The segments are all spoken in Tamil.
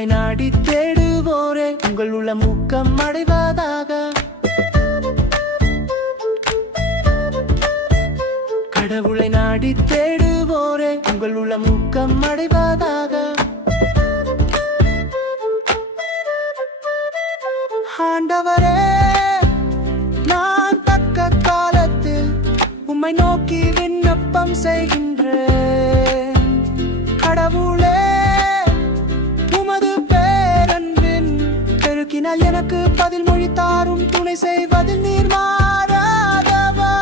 கடவுளை நாடி தேடுவோரே உங்கள் உள்ளம் ஊக்கம் அடைவதாக. கடவுளை நாடி தேடுவோரே உங்கள் உள்ளம் ஊக்கம் அடைவதாக. ஆண்டவரே, நான் தக்க காலத்தில் உம்மை நோக்கி விண்ணப்பம் செய்கின்றேன். கடவுளே, உமது பேரன்பின் பெருக்கினால் எனக்கு பதில் மொழி தாரும். துணை செய்வதில் நீர் மாறாதவர்.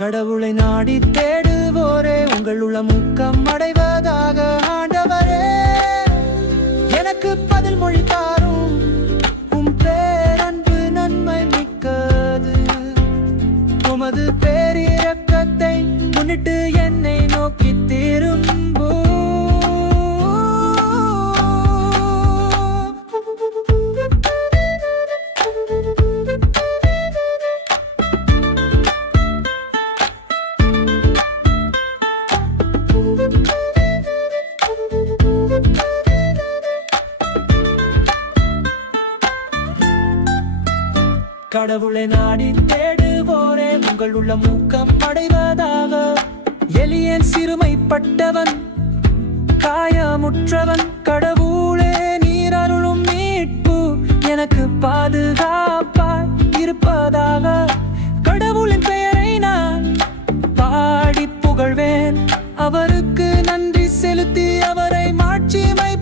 கடவுளை நாடி தேடுவோரே உங்கள் உள்ளம் ஊக்கம் அடைவதாக. ஆண்டவரே, எனக்கு பதில் மொழி தாரும். உம் பேரன்பு நன்மை மிக்கது. உமது பேரிரக்கத்தை முன்னிட்டு என்னை நோக்கி திரும்பு. கடவுளை நாடி தேடுவோரே உங்கள் உள்ளம் ஊக்கம் அடைவதாக. எளியேன் சிறுமைப்பட்டவன் காயமுற்றவன். கடவுளே, நீர் அருளும் மீட்பு எனக்கு பாதுகாப்பாய் இருப்பதாக. கடவுளின் பெயரை நான் பாடி புகழ்வேன். அவருக்கு நன்றி செலுத்தி அவரை மாட்சிமைப்படுத்துவேன்.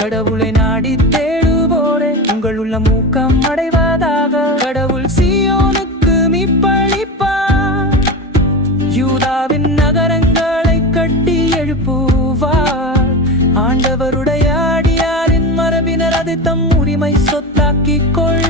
கடவுளை நாடி தேடுவோரே உங்கள் உள்ளம் ஊக்கம் அடைவதாக. கடவுள் சீயோனுக்கு மீட்பளிப்பார். யூதாவின் நகரங்களை கட்டி எழுப்புவார். ஆண்டவருடைய அடியாரின் மரபினர் அதை தம் உரிமை சொத்தாக்கிக் கொள்.